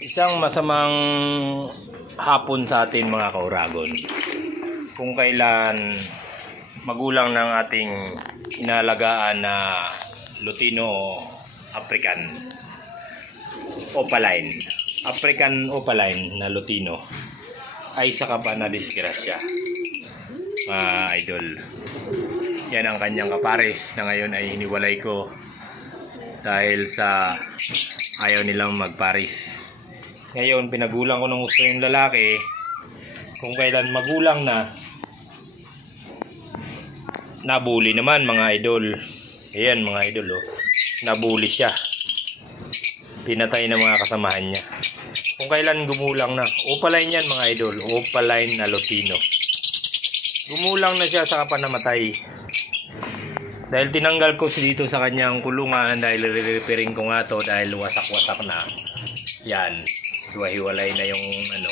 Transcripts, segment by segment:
Isang masamang hapon sa atin mga kauragon. Kung kailan magulang ng ating inalagaan na Lutino African Opaline, African Opaline na Lutino ay saka pa na disgrasya, mga idol. Yan ang kanyang kapares na ngayon ay hiniwalay ko dahil sa ayaw nilang magparis. Ngayon pinagulang ko ng gusto yung lalaki. Kung kailan magulang na, nabuli naman mga idol. Ayan mga idol, oh. Nabuli siya. Pinatay ng mga kasamahan niya. Kung kailan gumulang na, Opaline yan mga idol, Opaline na Lutino. Gumulang na siya saka pa namatay. Dahil tinanggal ko dito sa kanyang kulungan, dahil re-repairing ko nga to dahil wasak-wasak na. Yan, hiwa-hiwalay na yung ano.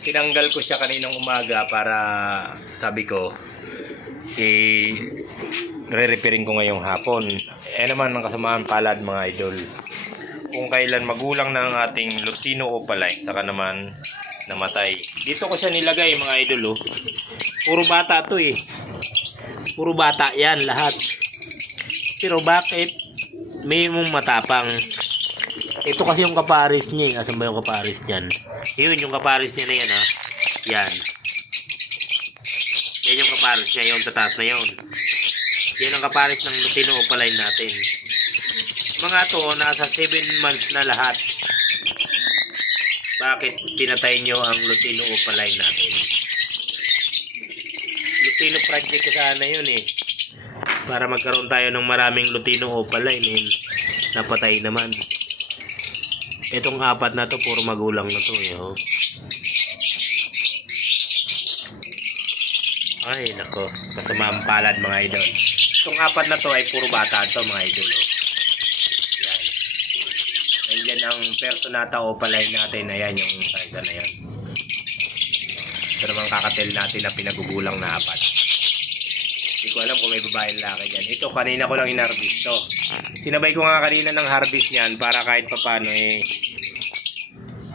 Tinanggal ko siya kaninang umaga para sabi ko re-repairing ko ngayong hapon. Naman ang kasamaan palad mga idol. Kung kailan magulang na ang ating Lutino Opaline, saka naman namatay. Dito ko siya nilagay mga idol, oh. Puro bata to eh. Puro bata yan lahat. Pero bakit may mong matapang? Ito kasi yung kaparis niya eh. Asan ba yung kaparis niyan? Yun yung kaparis niya na yan, ha. Yan. Yan yung kaparis niya, yung tataas na yun. Yan ang kaparis ng Lutino Opaline natin. Mga to, nasa 7 months na lahat. Bakit pinatay nyo ang Lutino Opaline natin? Lutino project ko sana yun eh. Para magkaroon tayo ng maraming Lutino Opaline eh. Napatay naman. Itong apat na to, puro magulang na to eh. Oh. Ay nako, kasama ang palad mga idol. Itong apat na to ay puro bata to mga idol. Oh. Yan. Nandiyan ang Personata Opaline natin. Ayan yung size na yan. Ito naman kakatel natin na pinagugulang na apat. Hindi ko alam kung may babae lalaki dyan. Ito kanina ko lang in-harvest to. Sinabay ko nga kanina ng harvest niyan para kahit papano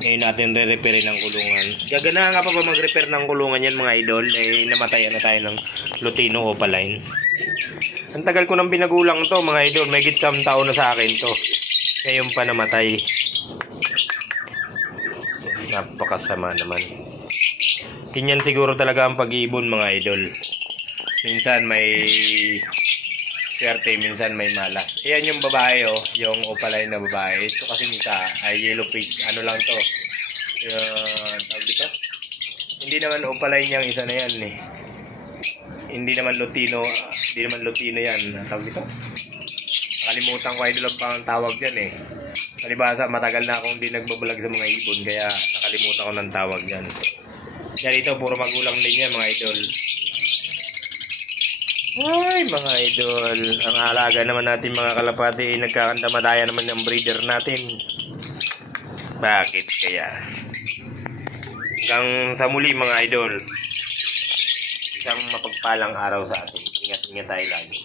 ngayon natin re-repair ng kulungan. Gagana nga pa ba mag-repair ng kulungan yan mga idol? Namatay na tayo ng Lutino Opaline. Ang tagal ko nang pinagulang to mga idol. May gitang taon na sa akin to. Ngayon pa namatay. Napakasama naman. Ganyan siguro talaga ang pag-iibon mga idol. Minsan may swerte, minsan may malas. Ayan yung babae, oh, yung Opaline na babae. Ito kasi isa ay yellow pig. Ano lang to? Tawag dito? Hindi naman Opaline yung isa na yan eh. Hindi naman Lutino yan. Tawag dito? Nakalimutan ko idol ang pang tawag dyan eh. Palibasa, matagal na akong hindi nagbabalag sa mga ibon, kaya nakalimutan ko ng tawag dyan. Yan ito, puro magulang din yan mga idol. Ay mga idol, ang alaga naman natin mga kalapati, nagkakandamadaya naman ng breeder natin. Bakit kaya? Hanggang sa muli mga idol, isang mapagpalang araw sa atin. Ingat-ingat tayo lagi.